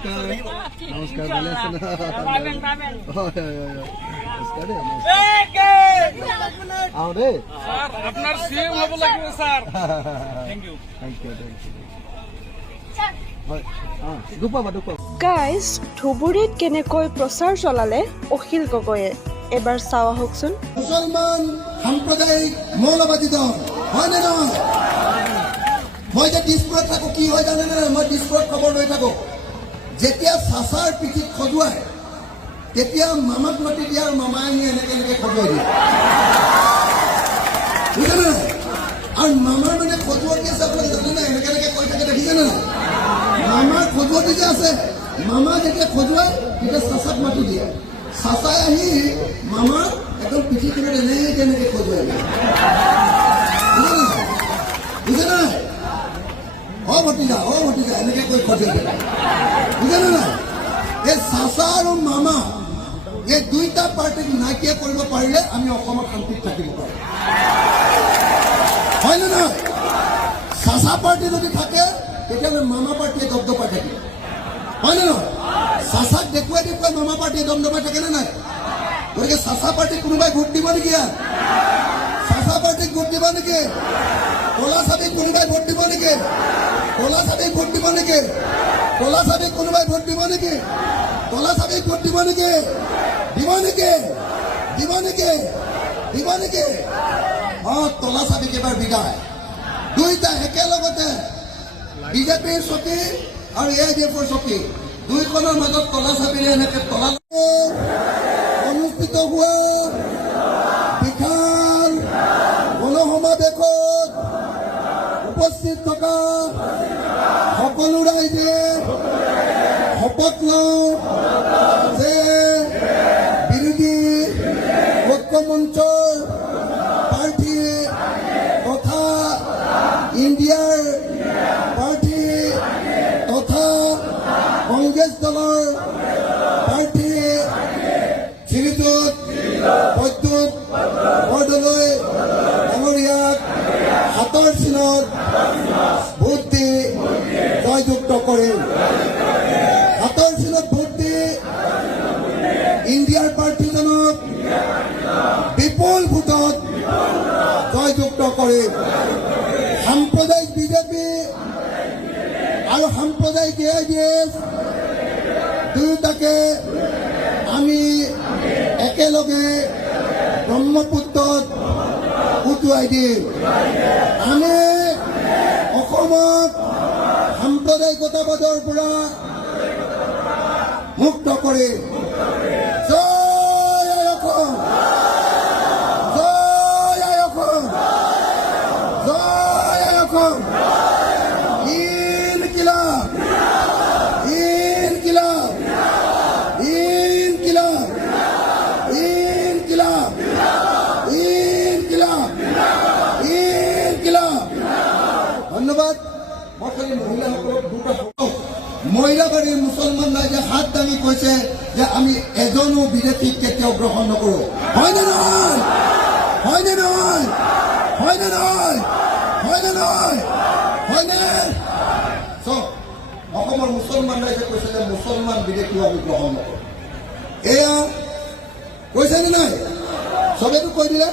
নমস্কাৰ নমস্কাৰ ভালে আছে না আহো দেই আপনাৰ সিএম হব লাগিব স্যাৰ থ্যাংক ইউ গাইজ ধুবুৰীত কেনেকৈ প্ৰচাৰ চলালে অখিল গগৈয়ে এবাৰ চাওঁ আহকচোন। মুছলমান সাম্প্ৰদায়িক মৌলবাদী দল হয়নে নহয়? মই যে দিছপুৰত থাকো কি হয় জানেনে? মই দিছপুৰত খবৰ লৈ থাকো। যেতিয়া চাচাৰ পিঠিত খজুৱাই তেতিয়া মামাক মাতি দিয়ে আৰু মামাই আনি এনেকে এনেকে খজুৱাই দিয়ে, বুজিছে নাই? আৰু মামাৰ মানে খজুৱতি আছে আপোনাক জানে নাই? এনেকে এনেকে কৈ থাকে দেখিছে নাই? মামাৰ খজুৱতি যে আছে, মামা যেতিয়া খজুৱাই তেতিয়া চাচাক মাতি দিয়ে, চাচাই আহি মামাৰ একদম পিঠিখনত এনেকে এনেকে খজুৱাই দিয়ে, বুজে নাই? ভতিজা এনেকে কৈ খজুৱাই দিয়ে, বুজে নাই? এই চাচা আৰু মামা এই দুইটা পাৰ্টিক নাইকিয়া কৰিব পাৰিলে আমি অসমত শান্তিত থাকিব পাৰোঁ, হয় নে নহয়? চাচা পাৰ্টি যদি থাকে তেতিয়াহ'লে মামা পাৰ্টিয়ে দপদপাই থাকিব, হয় নে নহয়? চাচাক দেখুৱাই দেখুৱাই মামা পাৰ্টিয়ে দমদমাই থাকে নে নাই? গতিকে চাচা পাৰ্টিক কোনোবাই ভোট দিব নেকি? চাচা পাৰ্টিক ভোট দিব নেকি? কলা চাবিক কোনোবাই ভোট দিব নেকি? কলা চাবিক ভোট দিব নেকি? কলা চাবিক কোনোবাই ভোট দিব নেকি? কলা চাবিক ভোট দিব নেকি? দিব নেকি? দিব নেকি? দিব নেকি? তলা চাবিক এবাৰ বিদায়। দুইটা একেলগতে বিজেপিৰ চকী আৰু AIDFৰ চকী দুইখনৰ মাজত তলা চাবিৰে এনেকে তলা অনুষ্ঠিত হোৱা বিশাল গণসমাৱেশত উপস্থিত থকা সকলো ৰাইজে শপত লওঁ যে বিৰোধী ঐক্যমঞ্চৰ প্ৰাৰ্থী তথা ইণ্ডিয়াৰ প্ৰাৰ্থী তথা কংগ্ৰেছ দলৰ প্ৰাৰ্থী শ্ৰীযুত প্ৰদ্যুৎ বৰদলৈ ডাঙৰীয়াক হাতৰ চিনত ভোট দি জয়যুক্ত কৰিম। হাতৰ চিনত ভোট দি ইণ্ডিয়াৰ প্ৰাৰ্থীজনক বিপুল ভোটত জয়যুক্ত কৰিম। সাম্প্ৰদায়িক বিজেপি আৰু সাম্প্ৰদায়িক AIDF দুয়োটাকে আমি একেলগে ব্ৰহ্মপুত্ৰত উটুৱাই দিম। আমি অসমক সাম্প্ৰদায়িকতাবাদৰ পৰা মুক্ত কৰিম। জয় আই অসম, জয় আই অসম, জয় আই অসম। ইনকিলাব, ইনকিলাব, ইনকিলাব, ইনকিলাব, ইনকিলাব, ইনকিলাব। ধন্যবাদ। মই খালি মহিলাসকলক দুটা মহিলাবাৰীৰ মুছলমান ৰাইজে হাত দাঙি কৈছে যে আমি এজনো বিদেশীক কেতিয়াও গ্ৰহণ নকৰোঁ। হয়নে নহয়? হয়নে নহয়? হয়নে নহয়? হয়নে নহয়? হয়নে? অসমৰ মুছলমান ৰাইজে কৈছে যে মুছলমান বিদেশীও আমি গ্ৰহণ নকৰোঁ। এয়া কৈছেনে নাই? চবেতো কৈ দিলে।